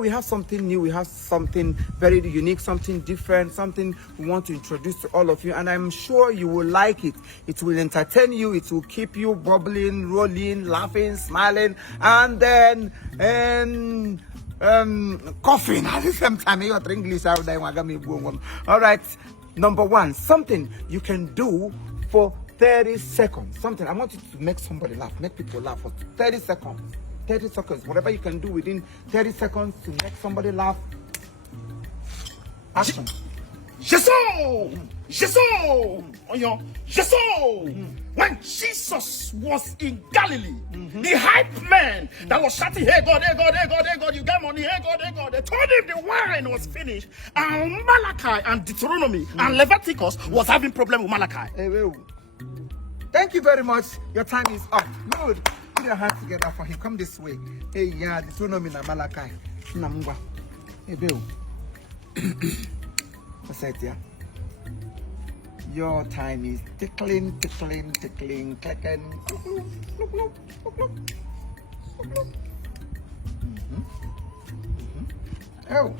we have something new. We have something very unique, something different, something we want to introduce to all of you. And I'm sure you will like it. It will entertain you. It will keep you bubbling, rolling, laughing, smiling, and then coughing at the same time. You are English. All right. Number one, something you can do for 30 seconds. Something. I want you to make somebody laugh. Make people laugh for 30 seconds. 30 seconds. Whatever you can do within 30 seconds to make somebody laugh. Action. When Jesus was in Galilee, the hype man that was shouting, hey God, hey God, hey God, hey God, you got money, hey God, hey God. They told him the wine was finished. And Malachi and Deuteronomy and Leviticus was having problem with Malachi. Hey, well. Thank you very much. Your time is up. Good. Put your hands together for him. Come this way. Hey, yeah, Deuteronomy and Malachi. Namungwa. Hey, Bill. What's that, yeah? Your time is tickling, clicking. Oh,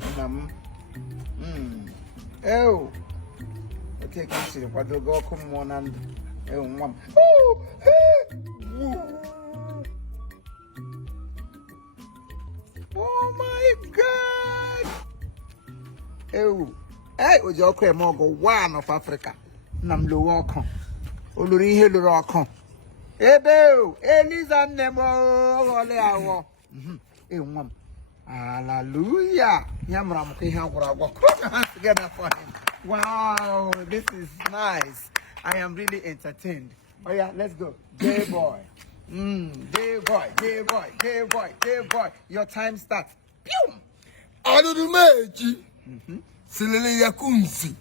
oh. Okay, come see what do go come on and mom. Oh, oh my God. Oh, hey, would you okay more go one of Africa? Nam lo walk. Olori he lo rock. Ebe, Eliza nemo ole awo. Mom. Hallelujah. Yamram ke ha gura go. Together for him. Wow, this is nice. I am really entertained. Oh yeah, let's go. Day boy. Day boy. Your time starts. Pew! Adudumeji. Silele yakunsi.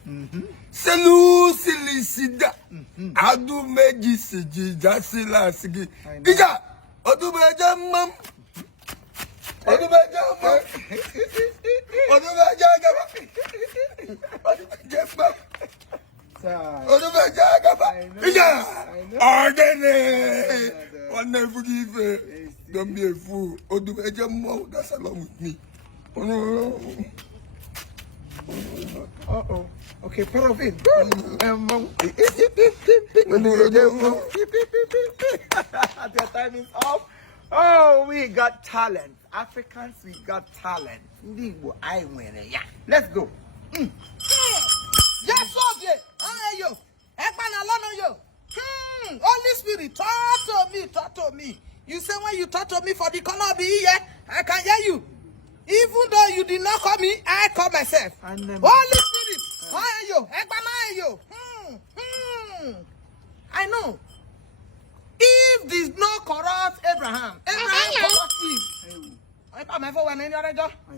Selu silisida. Adumeji sijija sila sigi. Ija. Odumeja mam. Odumeja mam. Odumeja mam. Odumeja mam. Odumeja mam. Ija. Ordene. One never give. Don't be a fool. Odumeja mam. That's along with me. Oh no. Uh-oh. Okay, part of it. Their time is up. Oh, we got talent. Africans, we got talent. I win it. Yeah. Let's go. Yes, okay. Yo. Holy Spirit, talk to me. You say when you talk to me for the color be here, I can hear you. Even though you did not call me, I call myself. Holy Spirit, I know. Eve did not corrupt Abraham. Abraham corrupt Eve. I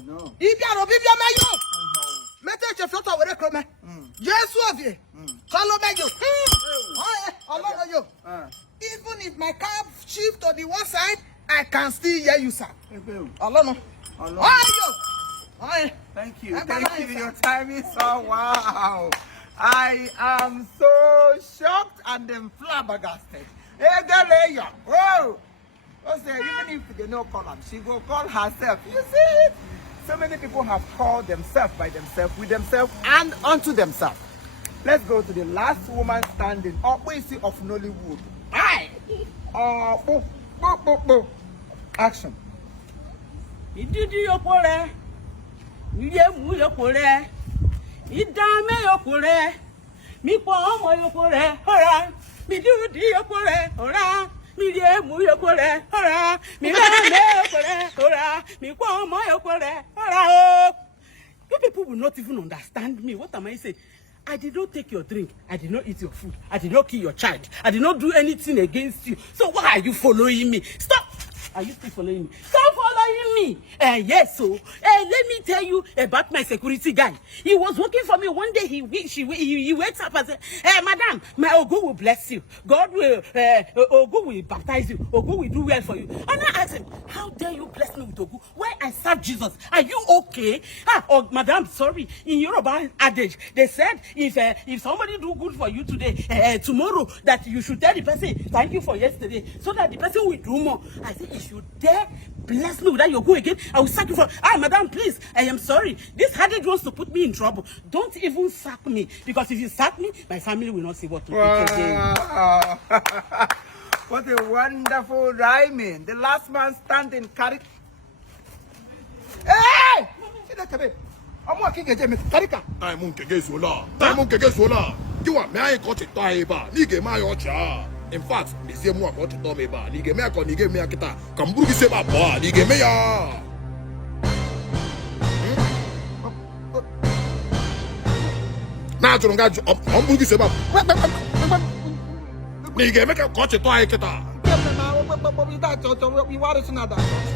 know. If you are obedient, I know. Message your photo with a crumb. Yes, you. Follow me, even if my car shift to the one side, I can still hear you, sir. Allah. Thank you. Your time is so wow. I am so shocked and then flabbergasted. Whoa! Even if they don't call her, she will call herself. You see it? So many people have called themselves by themselves, with themselves, and unto themselves. Let's go to the last woman standing. Opposite of Nollywood. Aye. Action. Ididi yokore, Yemu yokore, Idame yokore, Mipo omo yokore, hora, Midudi yokore, hora, Midemu yokore, hora, Mimame yokore, hora, Mipo omo yokore, hora. You people will not even understand me. What am I saying? I did not take your drink. I did not eat your food. I did not kill your child. I did not do anything against you. So why are you following me? Stop! Are you still following me? Stop following me! Yes, so let me tell you about my security guy. He was working for me. One day he wakes up and says, "Hey, madam, my Ogo will bless you. God will Ogo will baptize you. Ogo will do well for you." And I asked him, "How dare you bless me with Ogo? Why I serve Jesus? Are you okay?" Oh, madam, sorry. In Yoruba adage, they said if somebody do good for you today, tomorrow that you should tell the person thank you for yesterday, so that the person will do more. I said, if you dare bless me without your go again, I will sack you for. Ah, madam, please, I am sorry. This hardened wants to put me in trouble. Don't even sack me, because if you sack me, my family will not see what to eat again. What a wonderful rhyming. The last man standing carry. Hey! See that, babe? I'm walking again. Karika. I won't get so long. I won't get so long. You are my coach at Taiba. Nigga, my ocha. In fact, the same one got to Tomeba. Nigga, me a con, nigga, me a kita. Come, Boogie, say my boy. Nigga, me a. Now, you don't got up. I'm Boogie, say my. Nigga, make a coach at Taikata.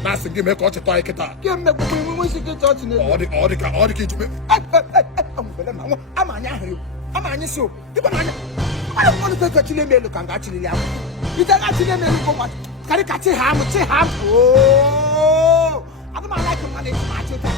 That's the game, coach at Taikata. All the kids. I'm a so. I don't want to take a chili milk and actually. You tell actually milk for what? Caricati ham, say ham. Oh, I don't like to manage my children.